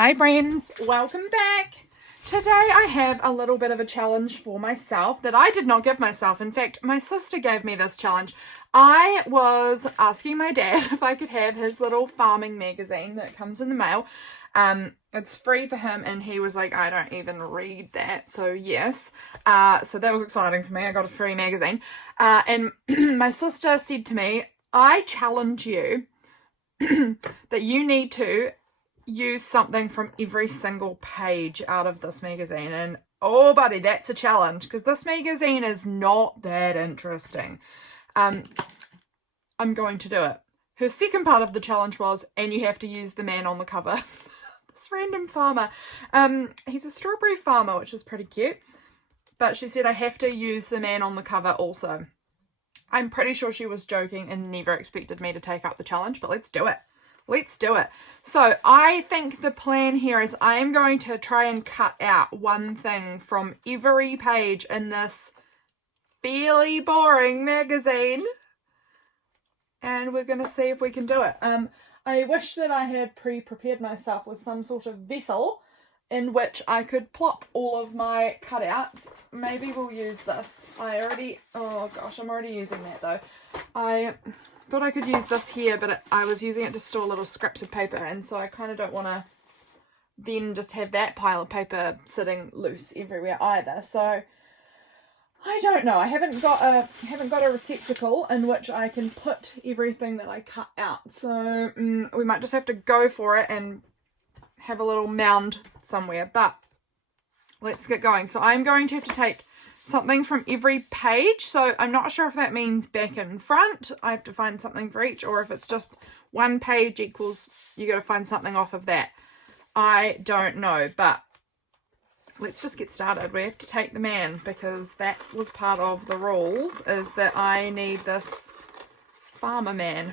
Hi friends, welcome back. Today I have a little bit of a challenge for myself that I did not give myself. In fact, my sister gave me this challenge. I was asking my dad if I could have his little farming magazine that comes in the mail. It's free for him and he was like, I don't even read that, so yes. So that was exciting for me. I got a free magazine. And my sister said to me, I challenge you that you need to use something from every single page out of this magazine. And oh buddy, that's a challenge because this magazine is not that interesting. I'm going to do it. Her second part of the challenge was, and you have to use the man on the cover. This random farmer, he's a strawberry farmer, which is pretty cute, but she said I have to use the man on the cover also. I'm pretty sure she was joking and never expected me to take up the challenge, but let's do it. Let's do it. So I think the plan here is I am going to try and cut out one thing from every page in this fairly boring magazine. And we're going to see if we can do it. I wish that I had pre-prepared myself with some sort of vessel in which I could plop all of my cutouts. Maybe we'll use this. Oh gosh, I'm already using that though. I thought I could use this here, but I was using it to store little scraps of paper, and so I kind of don't want to then just have that pile of paper sitting loose everywhere either. So I don't know. I haven't got a receptacle in which I can put everything that I cut out. So we might just have to go for it and have a little mound somewhere. But let's get going. So I'm going to have to take something from every page. So I'm not sure if that means back and front. I have to find something for each, or if it's just one page equals you got to find something off of that. I don't know, but let's just get started. We have to take the man because that was part of the rules, is that I need this farmer man.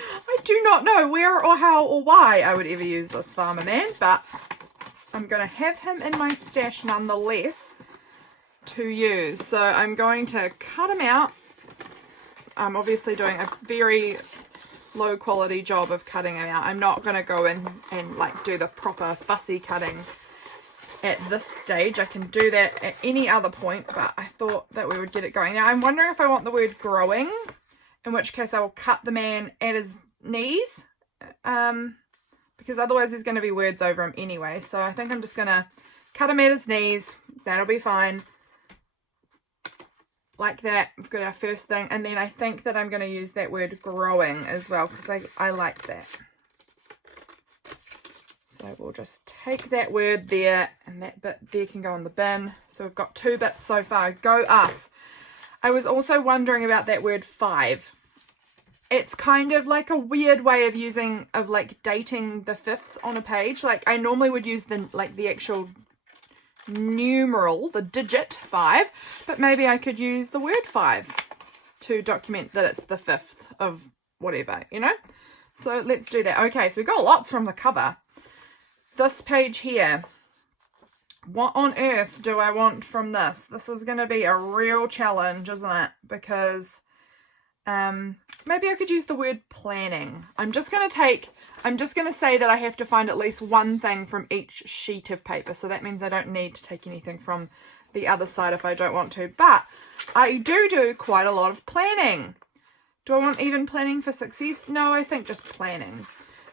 I do not know where or how or why I would ever use this farmer man, but I'm going to have him in my stash nonetheless to use. So I'm going to cut him out. I'm obviously doing a very low quality job of cutting him out. I'm not going to go in and like do the proper fussy cutting at this stage. I can do that at any other point, but I thought that we would get it going. Now I'm wondering if I want the word growing, in which case I will cut the man at his knees, because otherwise there's going to be words over him anyway. So I think I'm just going to cut him at his knees. That'll be fine. Like that. We've got our first thing, and then I think that I'm going to use that word growing as well, because I like that. So we'll just take that word there, and that bit there can go in the bin. So we've got 2 bits so far. Go us. I was also wondering about that word 5. It's kind of like a weird way of like dating the 5th on a page. Like I normally would use the actual numeral, the digit 5, but maybe I could use the word 5 to document that it's the 5th of whatever, you know? So let's do that. Okay, so we've got lots from the cover. This page here, what on earth do I want from this? This is going to be a real challenge, isn't it? Because maybe I could use the word planning. I'm just going to say that I have to find at least one thing from each sheet of paper. So that means I don't need to take anything from the other side if I don't want to. But I do quite a lot of planning. Do I want even planning for success? No, I think just planning.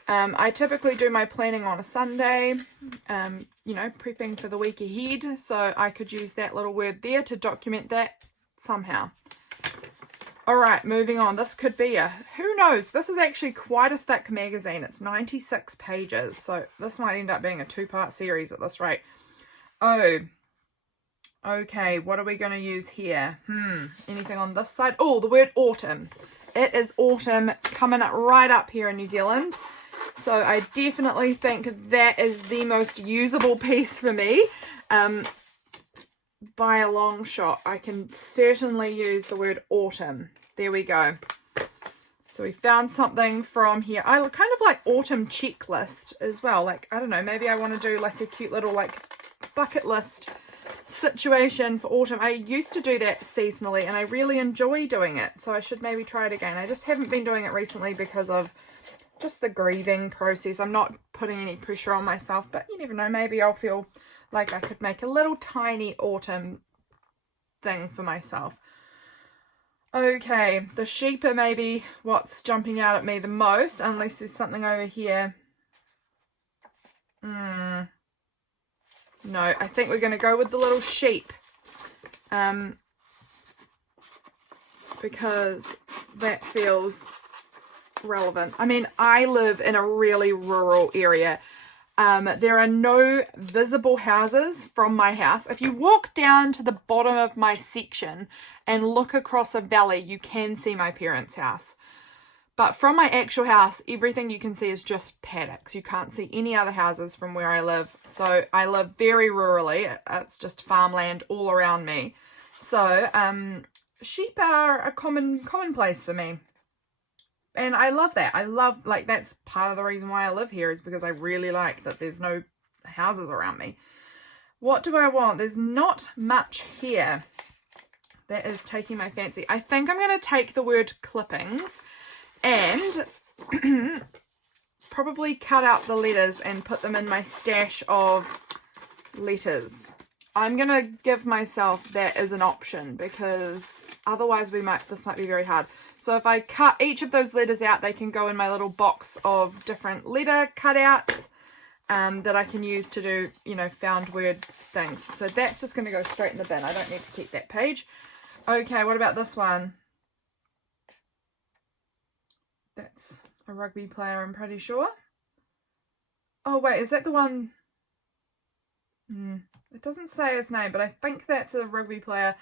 I typically do my planning on a Sunday, you know, prepping for the week ahead. So I could use that little word there to document that somehow. All right, moving on. This could be who knows? This is actually quite a thick magazine. It's 96 pages. So this might end up being a 2-part series at this rate. Oh, okay. What are we going to use here? Anything on this side? Oh, the word autumn. It is autumn coming right up here in New Zealand. So I definitely think that is the most usable piece for me. By a long shot. I can certainly use the word autumn. There we go. So we found something from here. I kind of like autumn checklist as well. Like, I don't know, maybe I want to do like a cute little like bucket list situation for autumn. I used to do that seasonally and I really enjoy doing it. So I should maybe try it again. I just haven't been doing it recently because of just the grieving process. I'm not putting any pressure on myself, but you never know, maybe I'll feel like I could make a little tiny autumn thing for myself. Okay, the sheep are maybe what's jumping out at me the most, unless there's something over here. No, I think we're going to go with the little sheep. Because that feels relevant. I mean, I live in a really rural area. There are no visible houses from my house. If you walk down to the bottom of my section and look across a valley, you can see my parents' house. But from my actual house, everything you can see is just paddocks. You can't see any other houses from where I live. So I live very rurally. It's just farmland all around me. So sheep are a commonplace for me. And I love that. I love, like, that's part of the reason why I live here, is because I really like that there's no houses around me. What do I want? There's not much here that is taking my fancy. I think I'm going to take the word clippings and probably cut out the letters and put them in my stash of letters. I'm going to give myself that as an option, because otherwise this might be very hard. So if I cut each of those letters out, they can go in my little box of different letter cutouts that I can use to do, you know, found word things. So that's just going to go straight in the bin. I don't need to keep that page. Okay, what about this one? That's a rugby player, I'm pretty sure. Oh, wait, is that the one? It doesn't say his name, but I think that's a rugby player.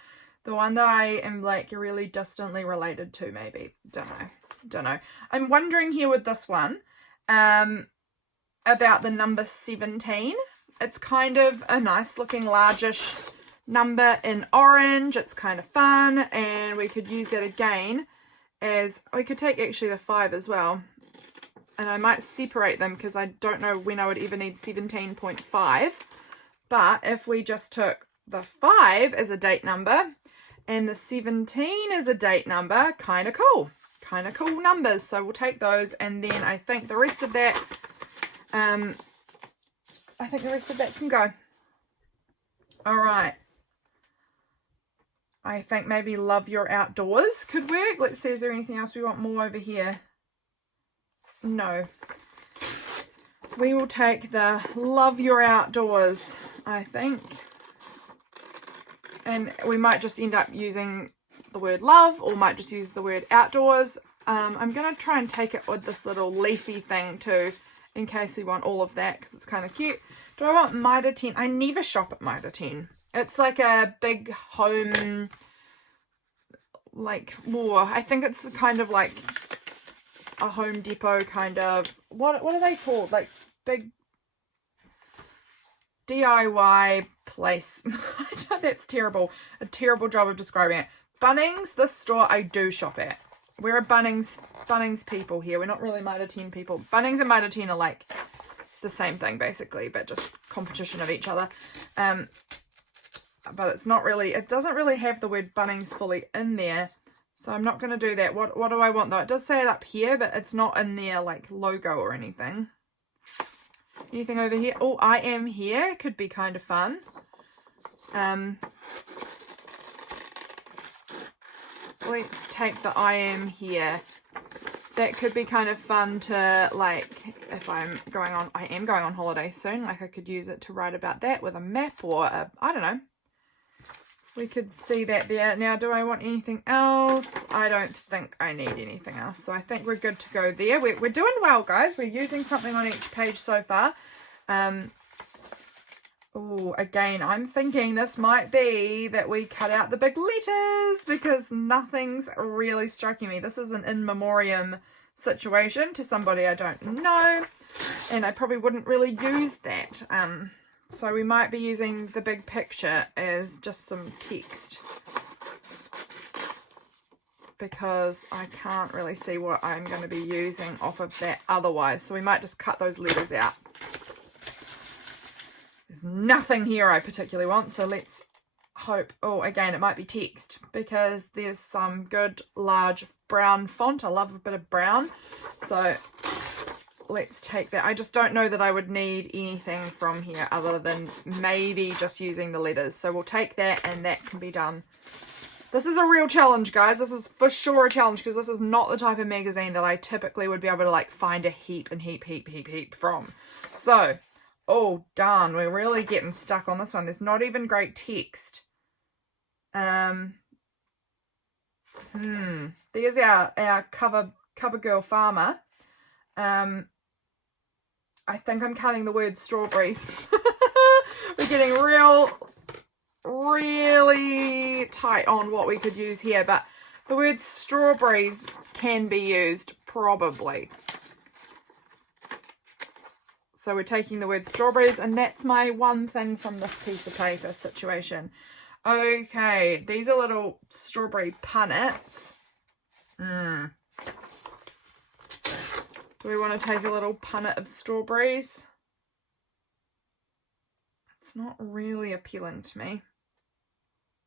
The one that I am, like, really distantly related to, maybe. Don't know. I'm wondering here with this one about the number 17. It's kind of a nice looking largish number in orange. It's kind of fun, and we could use that again as, we could take actually the 5 as well. And I might separate them because I don't know when I would ever need 17.5. But if we just took the 5 as a date number and the 17 as a date number, kind of cool numbers. So we'll take those, and then I think the rest of that, can go. All right. I think maybe love your outdoors could work. Let's see, is there anything else we want more over here? No. We will take the love your outdoors, I think. And we might just end up using the word love, or might just use the word outdoors. I'm going to try and take it with this little leafy thing too, in case we want all of that, because it's kind of cute. Do I want Mitre 10? I never shop at Mitre 10. It's like a big home, like, I think it's kind of like a Home Depot kind of, what are they called? Like big DIY place. That's terrible. A terrible job of describing it. Bunnings, this store I do shop at. We're a Bunnings people here. We're not really Mitre 10 people. Bunnings and Mitre 10 are like the same thing basically, but just competition of each other. But it's not really, it doesn't really have the word Bunnings fully in there. So I'm not going to do that. What do I want though? It does say it up here, but it's not in their like logo or anything. Anything over here? Oh, I am here. Could be kind of fun. Let's take the I am here. That could be kind of fun to, like, if I am going on holiday soon, like I could use it to write about that with a map, or I don't know. We could see that there. Now, do I want anything else? I don't think I need anything else. So I think we're good to go there. We're doing well, guys. We're using something on each page so far. Oh, again, I'm thinking this might be that we cut out the big letters, because nothing's really striking me. This is an in memoriam situation to somebody I don't know, and I probably wouldn't really use that. So we might be using the big picture as just some text, because I can't really see what I'm going to be using off of that otherwise. So we might just cut those letters out. There's nothing here I particularly want, so let's hope. Oh, again, it might be text, because there's some good large brown font. I love a bit of brown. So let's take that. I just don't know that I would need anything from here other than maybe just using the letters. So we'll take that and that can be done. This is a real challenge, guys. This is for sure a challenge because this is not the type of magazine that I typically would be able to like find a heap from. So, oh darn, we're really getting stuck on this one. There's not even great text. There's our cover girl farmer. I think I'm cutting the word strawberries. We're getting really tight on what we could use here, but the word strawberries can be used probably. So we're taking the word strawberries, and that's my one thing from this piece of paper situation. Okay, these are little strawberry punnets. Do we want to take a little punnet of strawberries? It's not really appealing to me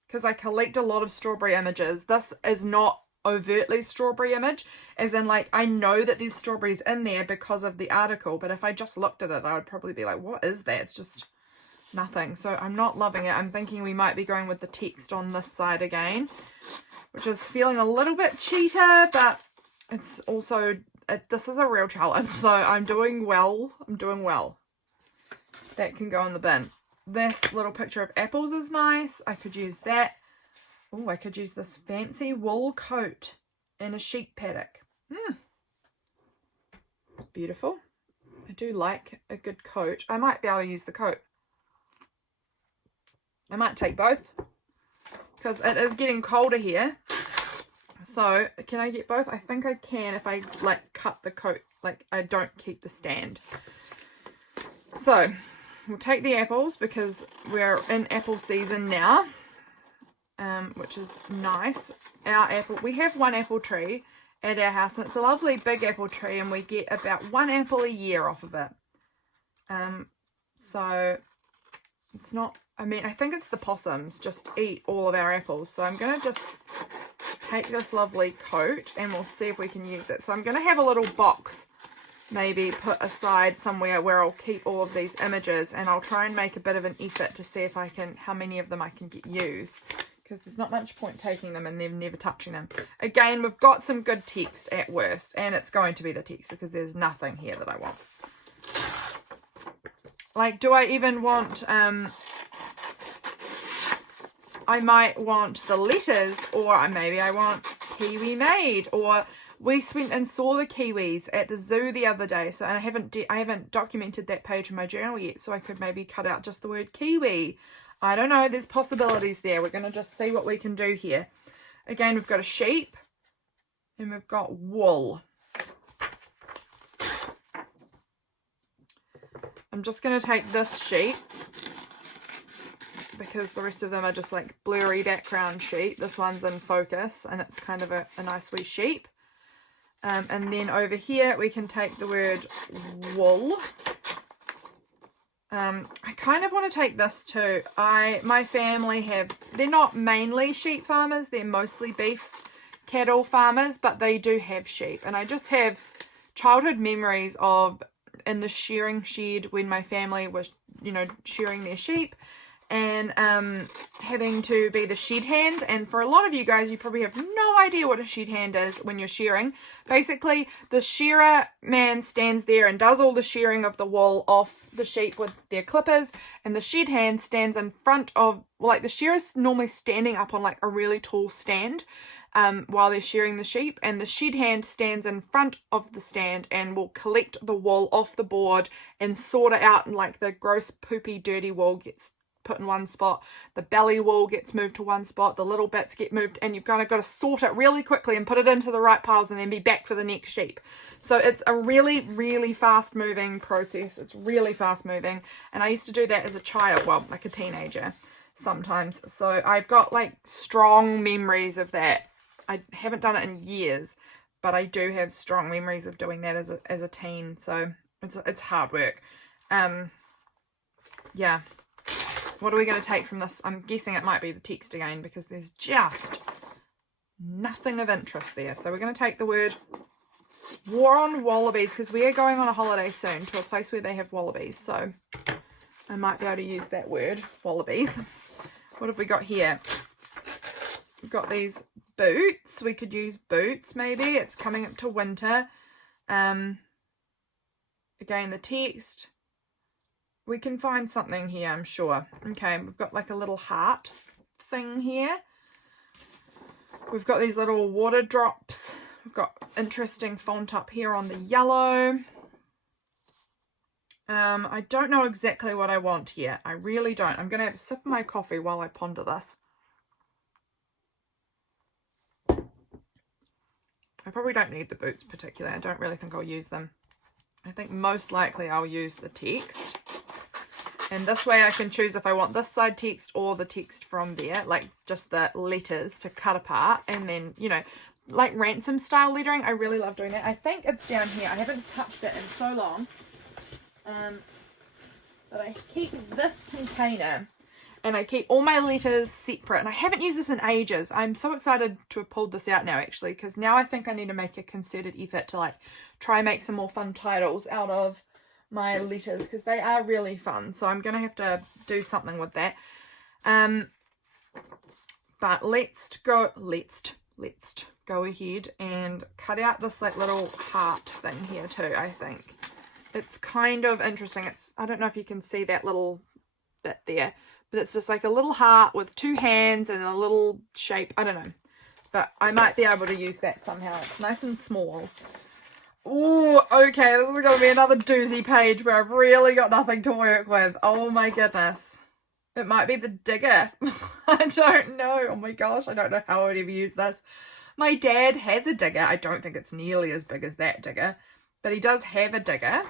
because I collect a lot of strawberry images. This is not overtly strawberry image, as in like I know that there's strawberries in there because of the article, but if I just looked at it I would probably be like, what is that? It's just nothing. So I'm not loving it. I'm thinking we might be going with the text on this side again, which is feeling a little bit cheater, but it's also this is a real challenge, so I'm doing well. That can go in the bin. This little picture of apples is nice. I could use that. Oh, I could use this fancy wool coat in a sheep paddock. It's beautiful. I do like a good coat. I might be able to use the coat. I might take both because it is getting colder here. So can I get both? I think I can if I like cut the coat, like I don't keep the stand. So we'll take the apples because we're in apple season now, which is nice. We have one apple tree at our house, and it's a lovely big apple tree, and we get about one apple a year off of it. So it's not, I mean, I think it's the possums just eat all of our apples. So I'm going to just take this lovely coat and we'll see if we can use it. So I'm going to have a little box maybe put aside somewhere where I'll keep all of these images, and I'll try and make a bit of an effort to see if I can, how many of them I can get used, because there's not much point taking them and then never touching them. Again, we've got some good text at worst, and it's going to be the text because there's nothing here that I want. Like, do I even want, I might want the letters, or maybe I want Kiwi made, or we went and saw the kiwis at the zoo the other day, so and I haven't documented that page in my journal yet, so I could maybe cut out just the word kiwi. I don't know, there's possibilities there. We're going to just see what we can do here. Again, we've got a sheep and we've got wool. I'm just going to take this sheep because the rest of them are just like blurry background sheep. This one's in focus and it's kind of a nice wee sheep. And then over here we can take the word wool. I kind of want to take this too. My family they're not mainly sheep farmers, they're mostly beef cattle farmers, but they do have sheep. And I just have childhood memories of in the shearing shed when my family was, shearing their sheep, and having to be the shed hand. And for a lot of you guys, you probably have no idea what a shed hand is when you're shearing. Basically, the shearer man stands there and does all the shearing of the wool off the sheep with their clippers, and the shed hand stands in front of, the shearer's normally standing up on like a really tall stand while they're shearing the sheep, and the shed hand stands in front of the stand and will collect the wool off the board and sort it out, and like the gross poopy dirty wool gets put in one spot, the belly wool gets moved to one spot, the little bits get moved, and you've kind of got to sort it really quickly and put it into the right piles and then be back for the next sheep. So it's a really, really fast moving process. It's really fast moving, and I used to do that as a child, like a teenager sometimes. So I've got like strong memories of that. I haven't done it in years, but I do have strong memories of doing that as a teen. So it's hard work. Yeah. What are we going to take from this? I'm guessing it might be the text again because there's just nothing of interest there. So we're going to take the word War on wallabies, because we are going on a holiday soon to a place where they have wallabies. So I might be able to use that word, wallabies. What have we got here? We've got these boots. We could use boots maybe. It's coming up to winter. Again, the text. We can find something here, I'm sure. Okay, we've got like a little heart thing here. We've got these little water drops. We've got interesting font up here on the yellow. I don't know exactly what I want here. I really don't. I'm going to have a sip of my coffee while I ponder this. I probably don't need the boots particularly. I don't really think I'll use them. I think most likely I'll use the text. And this way I can choose if I want this side text or the text from there, like just the letters to cut apart. And then, you know, like ransom style lettering. I really love doing that. I think it's down here. I haven't touched it in so long. But I keep this container and I keep all my letters separate, and I haven't used this in ages. I'm so excited to have pulled this out now, actually, because now I think I need to make a concerted effort to like try and make some more fun titles out of my letters, because they are really fun. So I'm gonna have to do something with that. But let's go ahead and cut out this like little heart thing here too. I think it's kind of interesting. I don't know if you can see that little bit there, but it's just like a little heart with two hands and a little shape. I don't know, but I might be able to use that somehow. It's nice and small. Oh, okay, this is going to be another doozy page where I've really got nothing to work with. Oh my goodness. It might be the digger. I don't know. Oh my gosh, I don't know how I would ever use this. My dad has a digger. I don't think it's nearly as big as that digger, but he does have a digger.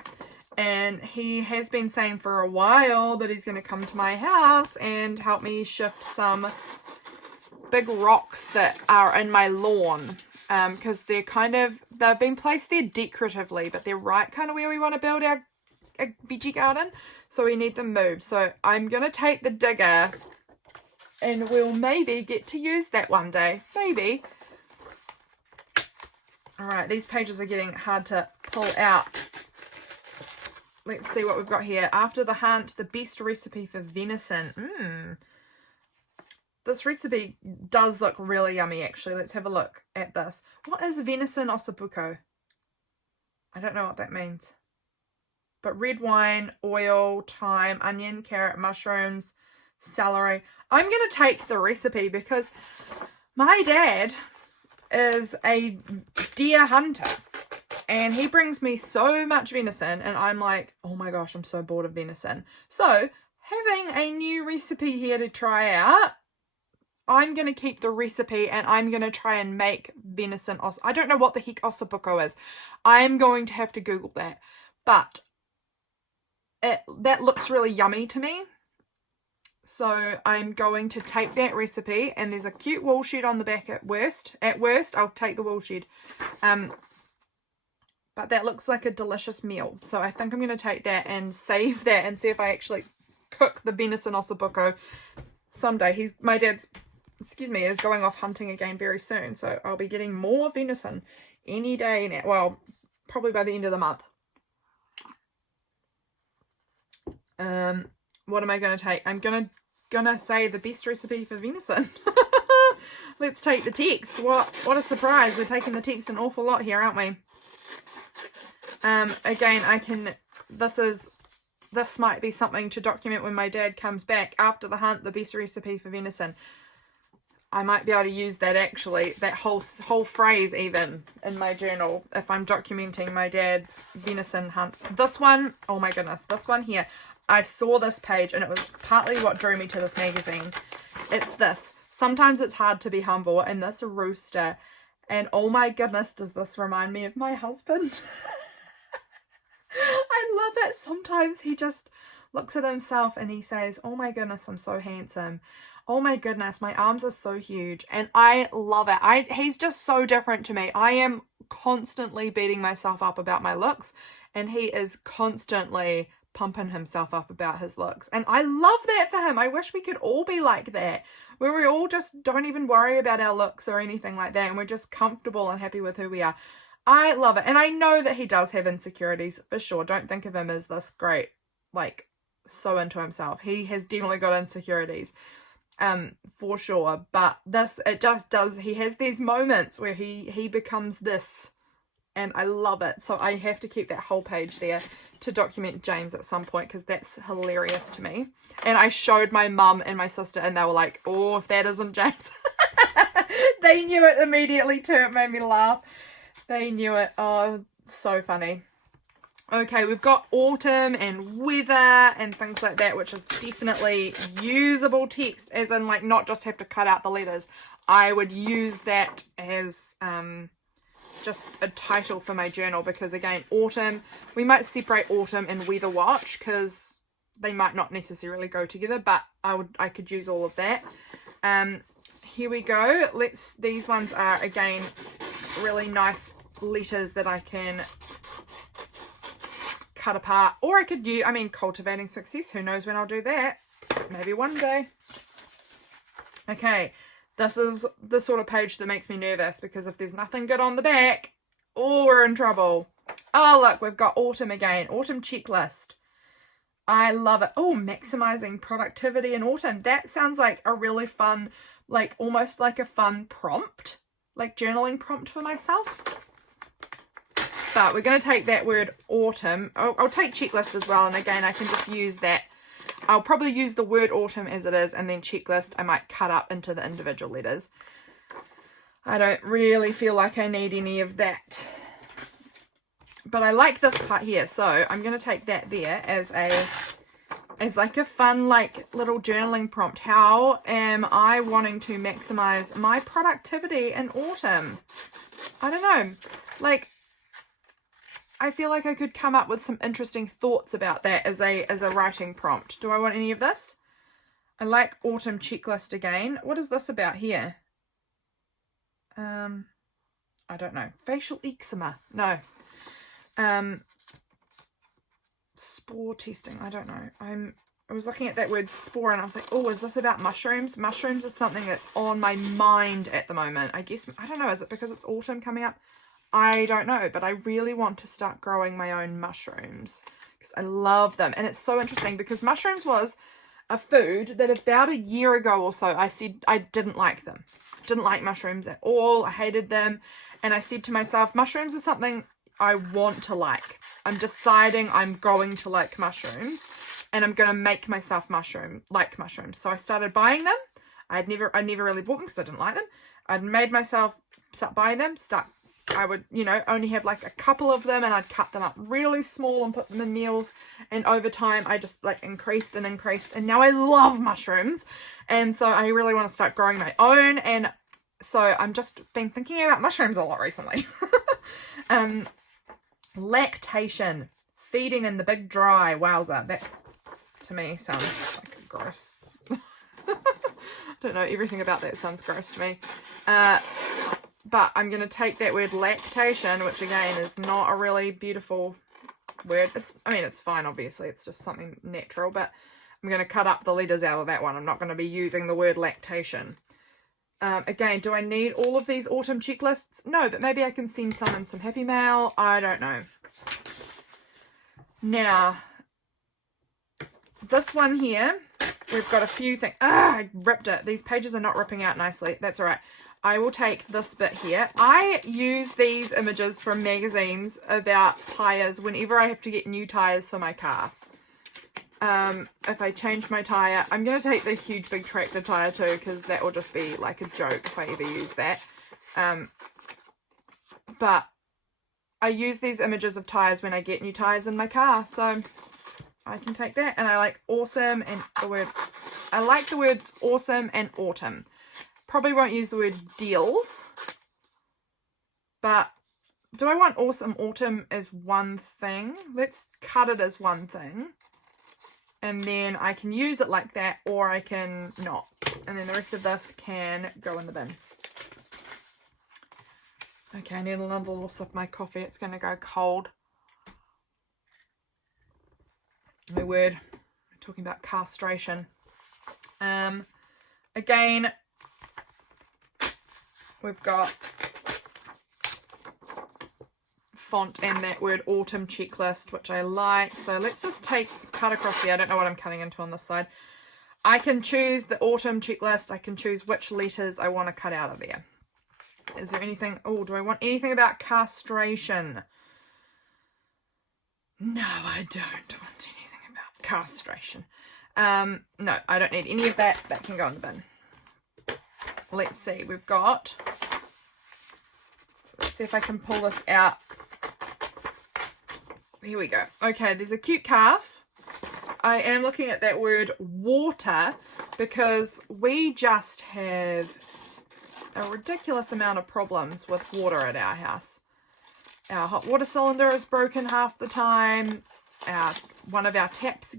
And he has been saying for a while that he's going to come to my house and help me shift some big rocks that are in my lawn. Because they've been placed there decoratively, but they're right kind of where we want to build our veggie garden. So we need them moved. So I'm going to take the digger and we'll maybe get to use that one day. Maybe. Alright, these pages are getting hard to pull out. Let's see what we've got here. After the hunt, the best recipe for venison. This recipe does look really yummy, actually. Let's have a look at this. What is venison ossobuco? I don't know what that means. But red wine, oil, thyme, onion, carrot, mushrooms, celery. I'm going to take the recipe because my dad is a deer hunter. And he brings me so much venison, and I'm like, oh my gosh, I'm so bored of venison. So, having a new recipe here to try out, I'm going to keep the recipe and I'm going to try and make venison. I don't know what the heck ossobuco is. I'm going to have to Google that. But that looks really yummy to me. So I'm going to take that recipe, and there's a cute wool shed on the back at worst. At worst, I'll take the wool shed. But that looks like a delicious meal. So I think I'm going to take that and save that and see if I actually cook the venison ossobuco someday. My dad's, is going off hunting again very soon. So I'll be getting more venison any day now. Well, probably by the end of the month. What am I going to take? I'm gonna say the best recipe for venison. Let's take the text. What a surprise. We're taking the text an awful lot here, aren't we? Again, this might be something to document when my dad comes back after the hunt, the best recipe for venison. I might be able to use that actually, that whole phrase even in my journal if I'm documenting my dad's venison hunt. This one, oh my goodness, this one here. I saw this page and it was partly what drew me to this magazine. It's this. Sometimes it's hard to be humble, and this rooster. And oh my goodness, does this remind me of my husband? I love it. Sometimes he just looks at himself and he says, oh my goodness, I'm so handsome. Oh my goodness, my arms are so huge. And I love it. He's just so different to me. I am constantly beating myself up about my looks, and he is constantly pumping himself up about his looks. And I love that for him. I wish we could all be like that, where we all just don't even worry about our looks or anything like that, and we're just comfortable and happy with who we are. I love it. And I know that he does have insecurities for sure. Don't think of him as this great, like, so into himself. He has definitely got insecurities, for sure. But this, it just does, he has these moments where he becomes this, and I love it. So I have to keep that whole page there to document James at some point, because that's hilarious to me. And I showed my mum and my sister, and they were like, oh, if that isn't James. They knew it immediately too. It made me laugh. They knew it. Oh, so funny. Okay, we've got autumn and weather and things like that, which is definitely usable text, as in, like, not just have to cut out the letters. I would use that as just a title for my journal, because again, autumn, we might separate autumn and weather watch because they might not necessarily go together, but I could use all of that. Here we go. These ones are again really nice letters that I can cut apart, or I could use, cultivating success. Who knows when I'll do that? Maybe one day. Okay, this is the sort of page that makes me nervous, because if there's nothing good on the back, oh, we're in trouble. Oh, look, we've got autumn again. Autumn checklist. I love it. Oh, maximizing productivity in autumn. That sounds like a really fun, like almost like a fun prompt, like journaling prompt for myself. But we're going to take that word autumn. I'll take checklist as well. And again, I can just use that. I'll probably use the word autumn as it is, and then checklist I might cut up into the individual letters. I don't really feel like I need any of that. But I like this part here. So I'm going to take that there as like a fun, like, little journaling prompt. How am I wanting to maximize my productivity in autumn? I don't know. Like, I feel like I could come up with some interesting thoughts about that as a writing prompt. Do I want any of this? I like autumn checklist again. What is this about here? I don't know. Facial eczema. No. Spore testing. I don't know. I was looking at that word spore and I was like, oh, is this about mushrooms? Mushrooms is something that's on my mind at the moment. I guess, I don't know. Is it because it's autumn coming up? I don't know, but I really want to start growing my own mushrooms because I love them. And it's so interesting because mushrooms was a food that about a year ago or so, I said I didn't like them. Didn't like mushrooms at all. I hated them. And I said to myself, mushrooms is something I want to like. I'm deciding I'm going to like mushrooms and I'm going to make myself like mushrooms. So I started buying them. I never really bought them because I didn't like them. I'd made myself start buying them, I would, only have like a couple of them and I'd cut them up really small and put them in meals. And over time, I just like increased and increased. And now I love mushrooms. And so I really want to start growing my own. And so I'm just been thinking about mushrooms a lot recently. Lactation, feeding in the big dry. Wowza. That's, to me, sounds like gross. I don't know. Everything about that sounds gross to me. But I'm going to take that word lactation, which again is not a really beautiful word. It's fine, obviously. It's just something natural, but I'm going to cut up the letters out of that one. I'm not going to be using the word lactation. Again, do I need all of these autumn checklists? No, but maybe I can send some in some happy mail. I don't know. Now, this one here, we've got a few things. I ripped it. These pages are not ripping out nicely. That's all right. I will take this bit here. I use these images from magazines about tyres whenever I have to get new tyres for my car. If I change my tyre, I'm going to take the huge big tractor tyre too, because that will just be like a joke if I ever use that. But I use these images of tyres when I get new tyres in my car, so I can take that. And I like awesome and I like the words awesome and autumn. Probably won't use the word deals, but do I want awesome autumn as one thing? Let's cut it as one thing. And then I can use it like that, or I can not. And then the rest of this can go in the bin. Okay, I need another little sip of my coffee. It's going to go cold. My word. We're talking about castration. Again, we've got font and that word autumn checklist, which I like. So let's just cut across here. I don't know what I'm cutting into on this side. I can choose the autumn checklist. I can choose which letters I want to cut out of there. Is there anything? Oh, do I want anything about castration? No, I don't want anything about castration. No, I don't need any of that. That can go in the bin. Let's see. Let's see if I can pull this out. Here we go. Okay, there's a cute calf. I am looking at that word water because we just have a ridiculous amount of problems with water at our house. Our hot water cylinder is broken half the time. One of our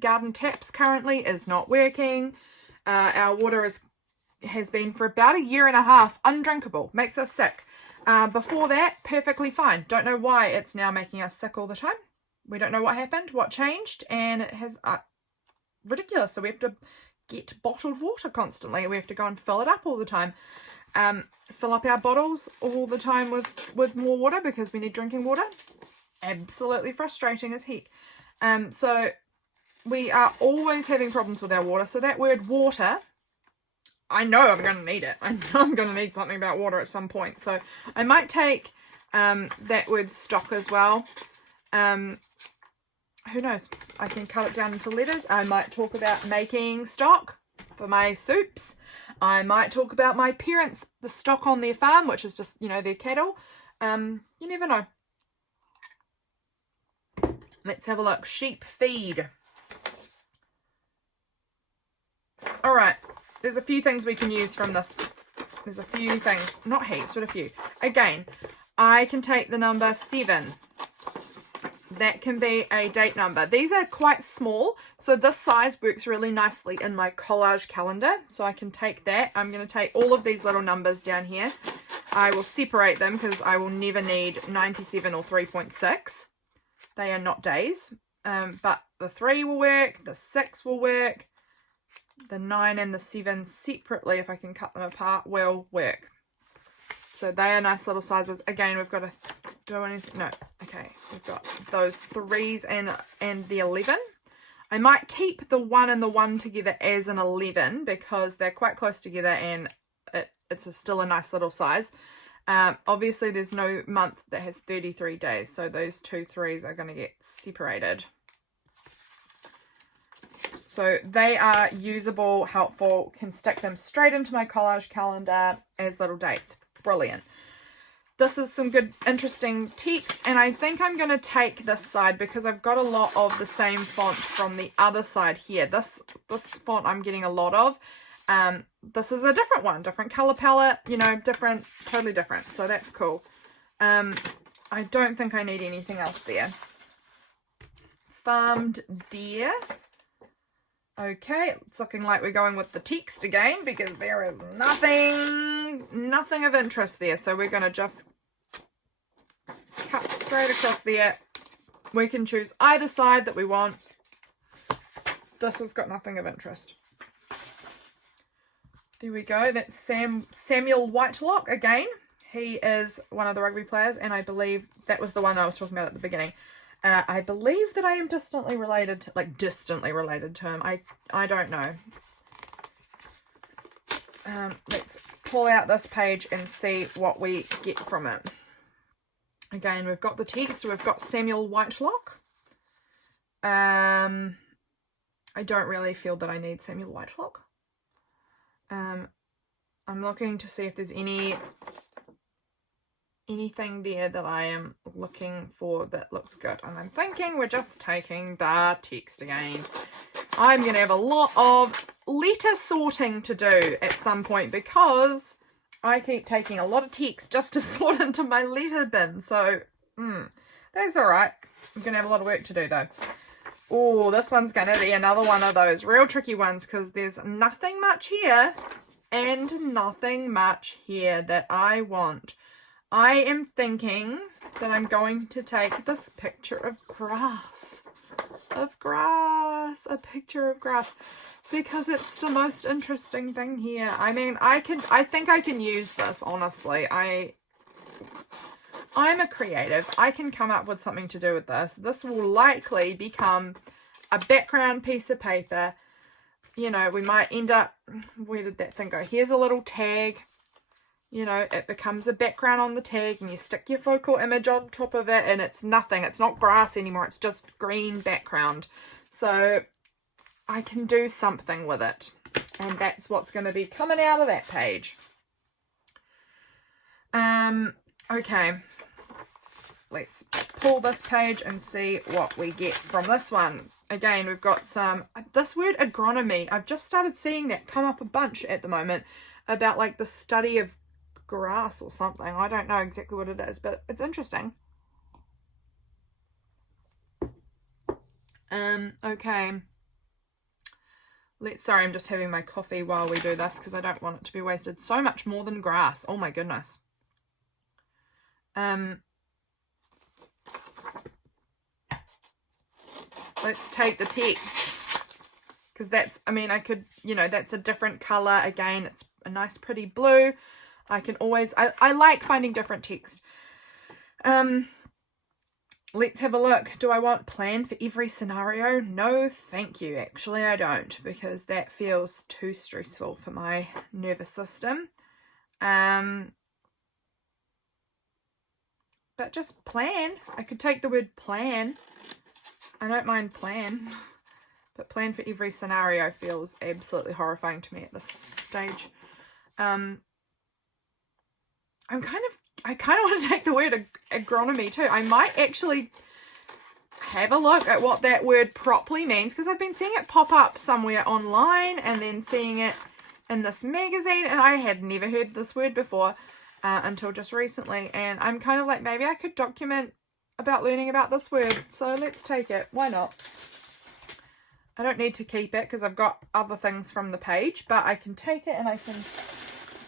garden taps currently is not working. Our water has been for about 1.5 years undrinkable. Makes us sick. Before that, perfectly fine. Don't know why it's now making us sick all the time. We don't know what happened, what changed, and it has ridiculous. So we have to get bottled water constantly. We have to go and fill it up all the time. Fill up our bottles all the time with more water because we need drinking water. Absolutely frustrating as heck. So we are always having problems with our water. So that word water, I know I'm going to need it. I know I'm going to need something about water at some point. So I might take that word stock as well. Who knows? I can cut it down into letters. I might talk about making stock for my soups. I might talk about my parents, the stock on their farm, which is just, their cattle. You never know. Let's have a look. Sheep feed. All right. There's a few things we can use from this. There's a few things. Not heaps, but a few. Again, I can take the number 7. That can be a date number. These are quite small, so this size works really nicely in my collage calendar. So I can take that. I'm going to take all of these little numbers down here. I will separate them because I will never need 97 or 3.6. They are not days, but the 3 will work, the 6 will work, the 9 and the 7 separately, if I can cut them apart, will work. So they are nice little sizes. Again, we've got to do anything. No, okay. We've got those 3s and the 11. I might keep the 1 and the 1 together as an 11 because they're quite close together and it's still a nice little size. Obviously, there's no month that has 33 days, so those 2 3s are going to get separated. So they are usable, helpful, can stick them straight into my collage calendar as little dates. Brilliant. This is some good, interesting text, and I think I'm going to take this side because I've got a lot of the same font from the other side here. This font I'm getting a lot of. This is a different one, different color palette, different, totally different. So that's cool. I don't think I need anything else there. Farmed deer. Okay, it's looking like we're going with the text again because there is nothing of interest there. So we're going to just cut straight across there. We can choose either side that we want. This has got nothing of interest. There we go. That's Samuel Whitelock again. He is one of the rugby players, and I believe that was the one I was talking about at the beginning. I believe that I am distantly related to him. I don't know. Let's pull out this page and see what we get from it. Again, we've got the text. We've got Samuel Whitelock. I don't really feel that I need Samuel Whitelock. I'm looking to see if there's anything there that I am looking for that looks good, and I'm thinking we're just taking the text again. I'm going to have a lot of letter sorting to do at some point because I keep taking a lot of text just to sort into my letter bin, so that's alright. I'm going to have a lot of work to do though. Oh, this one's going to be another one of those real tricky ones because there's nothing much here and nothing much here that I want. I am thinking that I'm going to take this picture of grass. A picture of grass, because it's the most interesting thing here. I mean, I think I can use this, honestly. I'm a creative. I can come up with something to do with this. This will likely become a background piece of paper. You know, we might end up, where did that thing go? Here's a little tag. You know, it becomes a background on the tag and you stick your focal image on top of it and it's nothing. It's not grass anymore. It's just green background. So I can do something with it. And that's what's going to be coming out of that page. Okay. Let's pull this page and see what we get from this one. Again, we've got some, this word agronomy. I've just started seeing that come up a bunch at the moment about like the study of grass or something. I don't know exactly what it is, but it's interesting. Okay. Sorry, I'm just having my coffee while we do this because I don't want it to be wasted. So much more than grass. Oh my goodness. Let's take the text because that's, I mean, I could, you know, that's a different color. Again, it's a nice pretty blue. I can always, I like finding different text. Let's have a look. Do I want plan for every scenario? No, thank you. Actually, I don't, because that feels too stressful for my nervous system. But just plan. I could take the word plan. I don't mind plan, but plan for every scenario feels absolutely horrifying to me at this stage. I kind of want to take the word agronomy too. I might actually have a look at what that word properly means because I've been seeing it pop up somewhere online and then seeing it in this magazine, and I had never heard this word before until just recently, and I'm kind of like, maybe I could document about learning about this word, so let's take it. Why not? I don't need to keep it because I've got other things from the page, but I can take it and I can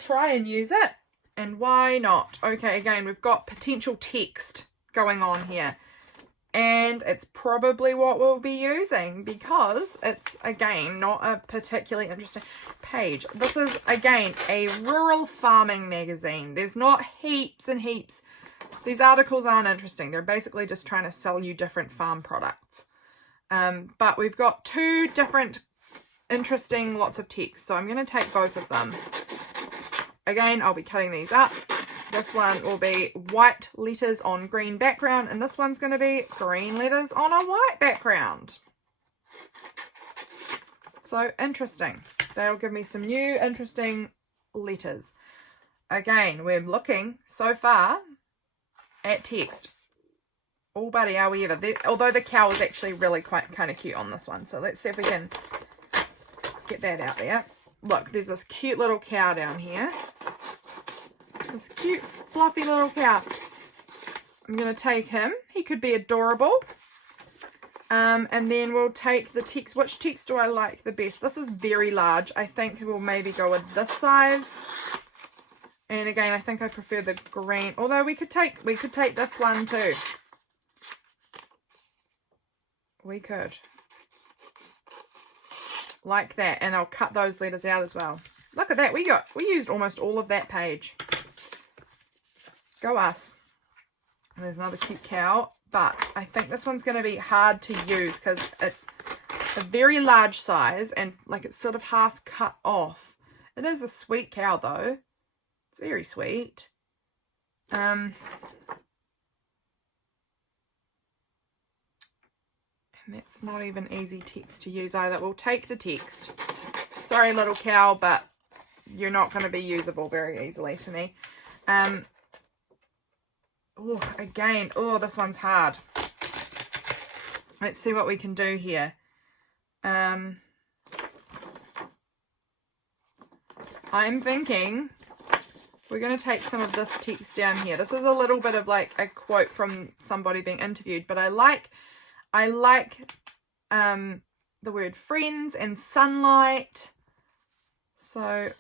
try and use it, and why not? Okay, again, we've got potential text going on here, and it's probably what we'll be using because it's, again, not a particularly interesting page. This is, again, a rural farming magazine. There's not heaps and heaps. These articles aren't interesting. They're basically just trying to sell you different farm products. But we've got two different interesting lots of text. So I'm going to take both of them. Again, I'll be cutting these up. This one will be white letters on green background. And this one's going to be green letters on a white background. So interesting. That'll give me some new interesting letters. Again, we're looking so far at text. Oh, buddy, are we ever? Although the cow is actually really kind of cute on this one. So let's see if we can get that out there. Look, there's this cute little cow down here. This cute, fluffy little cow. I'm going to take him. He could be adorable. And then we'll take the text. Which text do I like the best? This is very large. I think we'll maybe go with this size. And again, I think I prefer the green. Although we could take this one too. We could. Like that. And I'll cut those letters out as well. Look at that. We used almost all of that page. Go us. And there's another cute cow. But I think this one's going to be hard to use because it's a very large size and like it's sort of half cut off. It is a sweet cow though. It's very sweet. And that's not even easy text to use either. We'll take the text. Sorry, little cow, but you're not going to be usable very easily for me. Oh, again. Oh, this one's hard. Let's see what we can do here. I'm thinking we're going to take some of this text down here. This is a little bit of like a quote from somebody being interviewed, but I like the word friends and sunlight. So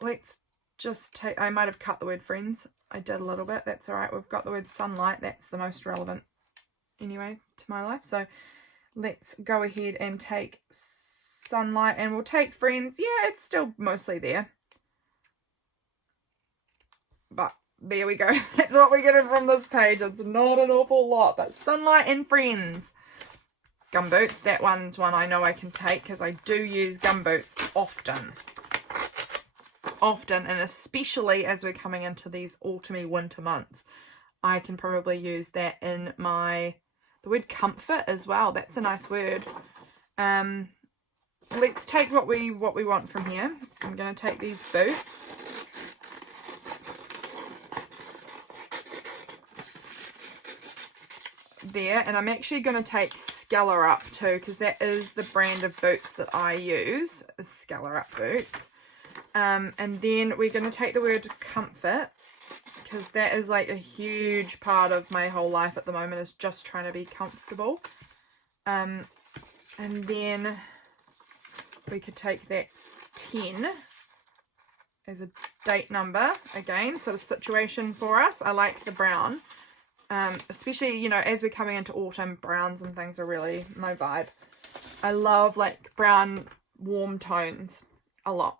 let's just take, I might have cut the word friends. I did a little bit. That's all right. We've got the word sunlight. That's the most relevant anyway to my life. So let's go ahead and take sunlight, and we'll take friends. Yeah, it's still mostly there. But there we go. That's what we're getting from this page. It's not an awful lot, but Sunlight and Friends. Gumboots, that one's one I know I can take because I do use gumboots often. Often, and especially as we're coming into these autumny winter months. I can probably use that in the word comfort as well. That's a nice word. Let's take what we want from here. I'm going to take these boots. There, and I'm actually going to take Scalar Up too, because that is the brand of boots that I use, is Scalar Up boots. And then we're going to take the word comfort, because that is like a huge part of my whole life at the moment, is just trying to be comfortable. And then we could take that 10 as a date number again, sort of situation for us. I like the brown. Especially, you know, as we're coming into autumn, browns and things are really my vibe. I love like brown warm tones a lot.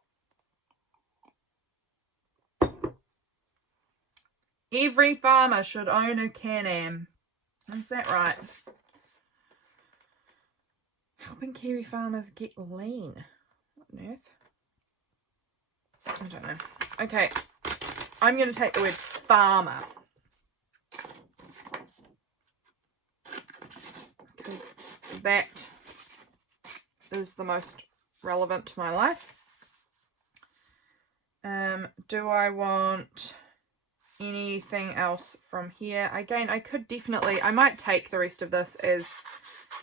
Every farmer should own a Can-Am. Is that right? Helping Kiwi farmers get lean. What on earth? I don't know. Okay, I'm going to take the word farmer. Because that is the most relevant to my life. Do I want anything else from here? Again, I might take the rest of this as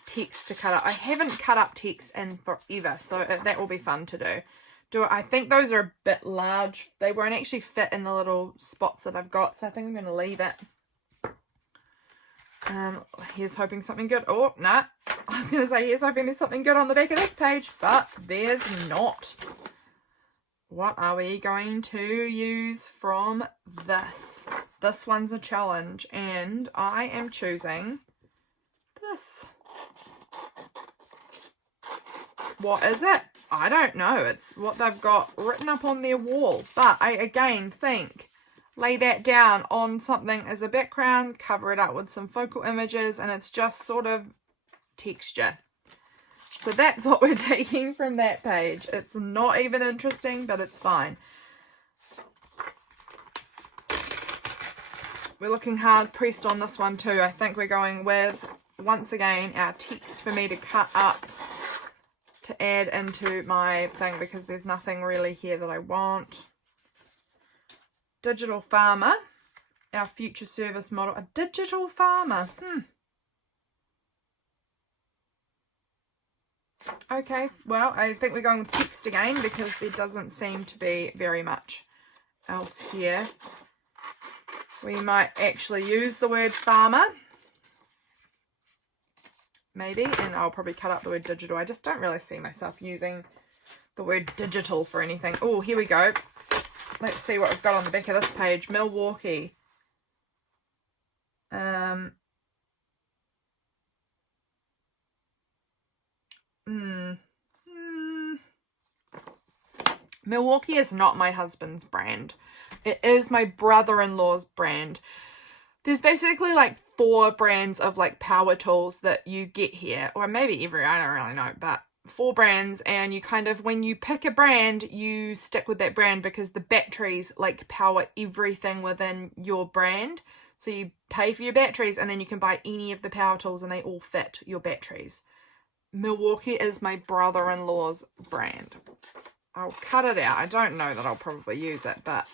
text to cut up. I haven't cut up text in forever, so that will be fun to do. I think those are a bit large. They won't actually fit in the little spots that I've got, so I think I'm going to leave it. Here's hoping something good. Oh, nah. I was going to say, here's hoping there's something good on the back of this page, but there's not. What are we going to use from this? This one's a challenge, and I am choosing this. What is it? I don't know. It's what they've got written up on their wall, but I again think lay that down on something as a background, cover it up with some focal images, and it's just sort of texture. So that's what we're taking from that page. It's not even interesting, but it's fine. We're looking hard pressed on this one too. I think we're going with, once again, our text for me to cut up to add into my thing, because there's nothing really here that I want. Digital farmer, our future service model. A digital farmer. Okay, well, I think we're going with text again, because there doesn't seem to be very much else here. We might actually use the word farmer. Maybe, and I'll probably cut up the word digital. I just don't really see myself using the word digital for anything. Oh, here we go. Let's see what we've got on the back of this page. Milwaukee. Milwaukee is not my husband's brand. It is my brother-in-law's brand. There's basically like 4 brands of like power tools that you get here, or maybe every, I don't really know, but 4 brands, and you kind of, when you pick a brand, you stick with that brand because the batteries like power everything within your brand. So you pay for your batteries, and then you can buy any of the power tools and they all fit your batteries. Milwaukee is my brother-in-law's brand. I'll cut it out. I don't know that I'll probably use it, but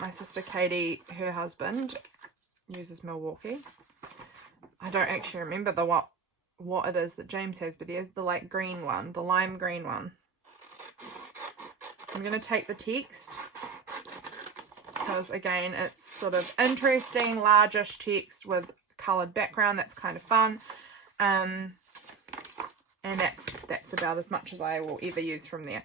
my sister Katie, her husband, uses Milwaukee. I don't actually remember what it is that James has, but he has the like green one, the lime green one. I'm going to take the text because again it's sort of interesting, largish text with coloured background. That's kind of fun. And that's about as much as I will ever use from there.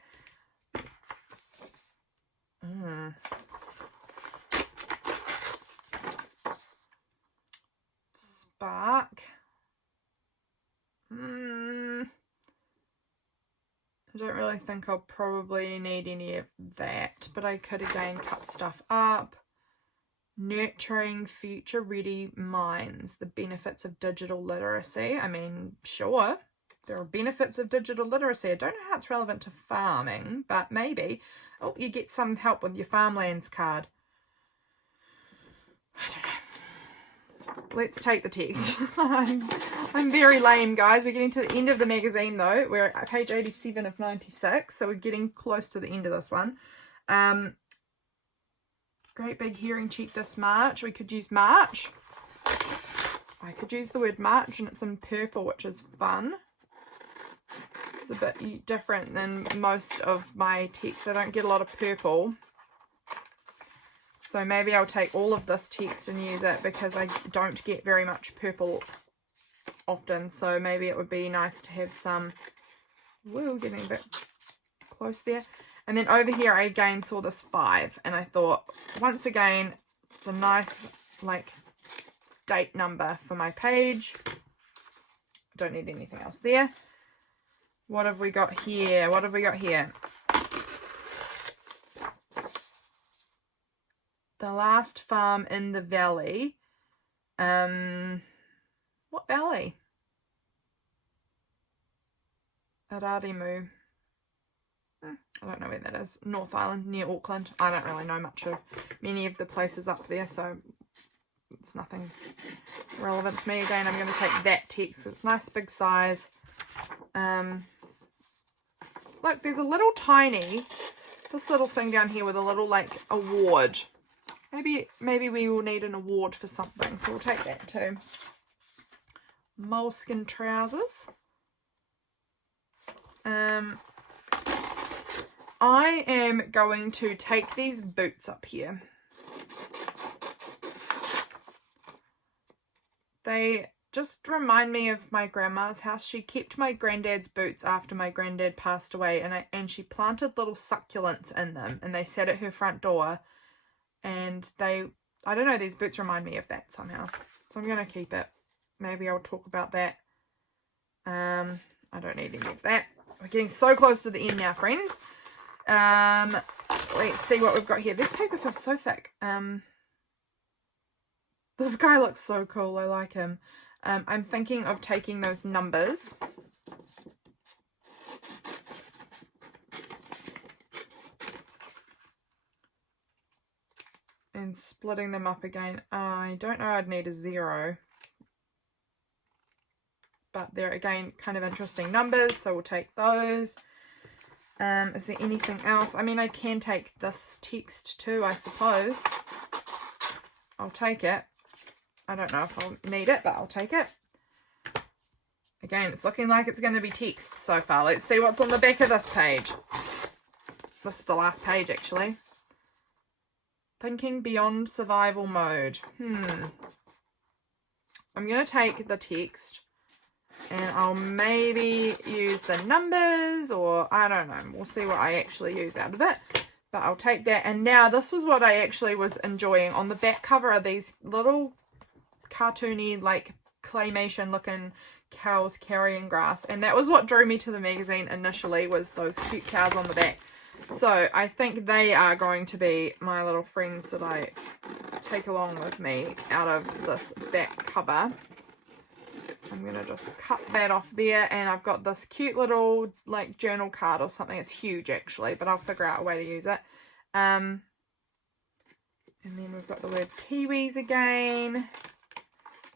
Spark. I don't really think I'll probably need any of that, but I could again cut stuff up. Nurturing future-ready minds, the benefits of digital literacy. I mean, sure, there are benefits of digital literacy. I don't know how it's relevant to farming, but maybe. Oh, you get some help with your farmlands card. I don't know. Let's take the text. I'm very lame, guys. We're getting to the end of the magazine, though. We're at page 87 of 96, so we're getting close to the end of this one. Great big hearing cheek this March. We could use March. I could use the word March, and it's in purple, which is fun. It's a bit different than most of my text. I don't get a lot of purple. So maybe I'll take all of this text and use it, because I don't get very much purple often. So maybe it would be nice to have some... Woo, getting a bit close there. And then over here, I again saw this 5, and I thought, once again, it's a nice, like, date number for my page. Don't need anything else there. What have we got here? What have we got here? The last farm in the valley. What valley? Ararimu. I don't know where that is. North Island, near Auckland. I don't really know much of many of the places up there, so it's nothing relevant to me. Again, I'm going to take that text. It's nice big size. Look, there's a little tiny, this little thing down here with a little, like, award. Maybe we will need an award for something, so we'll take that too. Moleskin trousers. I am going to take these boots up here. They just remind me of my grandma's house. She kept my granddad's boots after my granddad passed away, and she planted little succulents in them, and they sat at her front door, and I don't know, these boots remind me of that somehow. So I'm going to keep it. Maybe I'll talk about that. I don't need any of that. We're getting so close to the end now, friends. Let's see what we've got here. This paper feels so thick. This guy looks so cool. I like him. I'm thinking of taking those numbers and splitting them up again. I don't know, I'd need a 0. But they're, again, kind of interesting numbers, so we'll take those. Is there anything else? I mean, I can take this text too, I suppose. I'll take it. I don't know if I'll need it, but I'll take it. Again, it's looking like it's going to be text so far. Let's see what's on the back of this page. This is the last page, actually. Thinking beyond survival mode. I'm going to take the text. And I'll maybe use the numbers, or I don't know. We'll see what I actually use out of it. But I'll take that. And now this was what I actually was enjoying. On the back cover are these little cartoony, like, claymation looking cows carrying grass. And that was what drew me to the magazine initially, was those cute cows on the back. So I think they are going to be my little friends that I take along with me out of this back cover. I'm going to just cut that off there, and I've got this cute little, like, journal card or something. It's huge, actually, but I'll figure out a way to use it. And then we've got the word Kiwis again.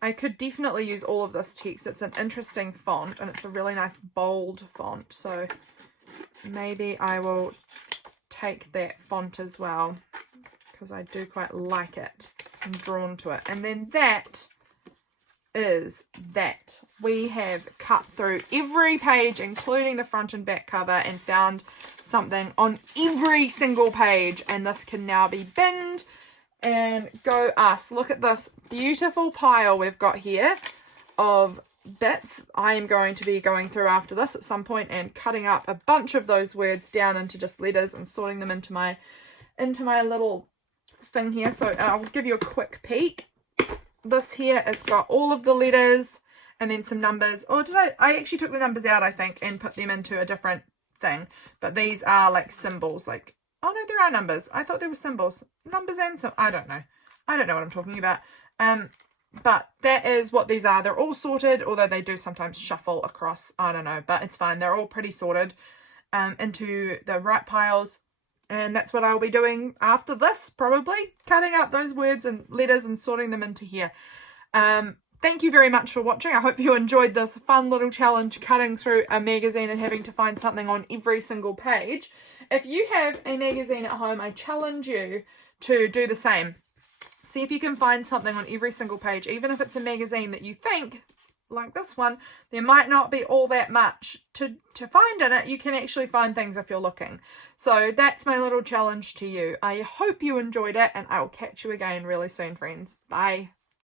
I could definitely use all of this text. It's an interesting font, and it's a really nice bold font, so maybe I will take that font as well, because I do quite like it. I'm drawn to it. And then that is that. We have cut through every page, including the front and back cover, and found something on every single page, and this can now be binned. And go us. Look at this beautiful pile we've got here of bits. I am going to be going through after this at some point and cutting up a bunch of those words down into just letters and sorting them into my little thing here. So I'll give you a quick peek. This here has got all of the letters and then some numbers. Or did I actually took the numbers out, I think, and put them into a different thing. But these are like symbols, like, oh no, there are numbers. I thought there were symbols. Numbers and some, I don't know. I don't know what I'm talking about. But that is what these are. They're all sorted, although they do sometimes shuffle across. I don't know, but it's fine. They're all pretty sorted into the right piles. And that's what I'll be doing after this, probably. Cutting up those words and letters and sorting them into here. Thank you very much for watching. I hope you enjoyed this fun little challenge, cutting through a magazine and having to find something on every single page. If you have a magazine at home, I challenge you to do the same. See if you can find something on every single page, even if it's a magazine that you think, like this one, there might not be all that much to find in it. You can actually find things if you're looking. So that's my little challenge to you. I hope you enjoyed it, and I will catch you again really soon, friends. Bye.